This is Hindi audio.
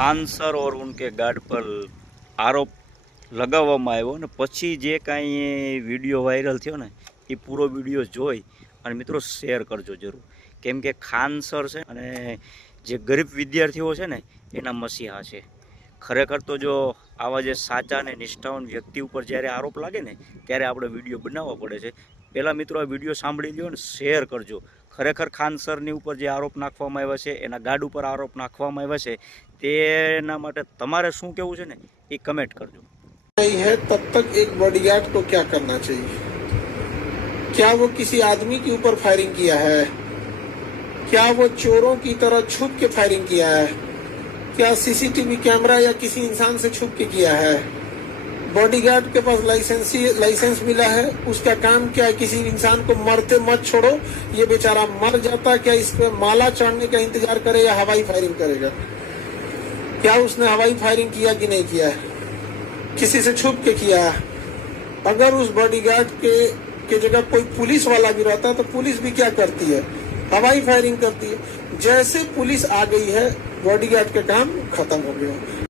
खान सर और उनके गार्ड पर आरोप લગાવવામાં આવ્યો ને પછી જે કાંઈ વિડીયો વાયરલ થયો ને એ પૂરો વિડીયો જોઈ અને મિત્રો શેર કરજો જરૂર, કેમ કે ખાન સર છે અને જે ગરીબ વિદ્યાર્થીઓ છે ને એના મસીહા છે. ખરેખર તો જો આવા જે સાચા અને નિષ્ઠાવાન વ્યક્તિ ઉપર જ્યારે આરોપ લાગે ને ત્યારે આપણે વિડીયો બનાવવા પડે છે. પહેલાં મિત્રો આ વિડીયો સાંભળી લ્યો ને શેર કરજો. ખરેખર ખાન સરની ઉપર જે આરોપ નાખવામાં આવ્યા છે, એના ગાર્ડ ઉપર આરોપ નાખવામાં આવ્યા છે, તેના માટે તમારે શું કહેવું છે ને એ કમેન્ટ કરજો. नहीं है तब तक एक बॉडीगार्ड को क्या करना चाहिए? क्या वो किसी आदमी के ऊपर फायरिंग किया है? क्या वो चोरों की तरह छुप के फायरिंग किया है? क्या सीसीटीवी कैमरा या किसी इंसान से छुप के किया है? बॉडीगार्ड के पास लाइसेंस मिला है, उसका काम क्या है? किसी इंसान को मरते मत छोड़ो, ये बेचारा मर जाता, क्या इस पे माला चढ़ने का इंतजार करे या हवाई फायरिंग करेगा? क्या उसने हवाई फायरिंग किया कि नहीं किया है? किसी से छुप के किया है? अगर उस बॉडीगार्ड के जगह कोई पुलिस वाला भी रहता तो पुलिस भी क्या करती है? हवाई फायरिंग करती है. जैसे पुलिस आ गई है, बॉडीगार्ड का काम खत्म हो गया.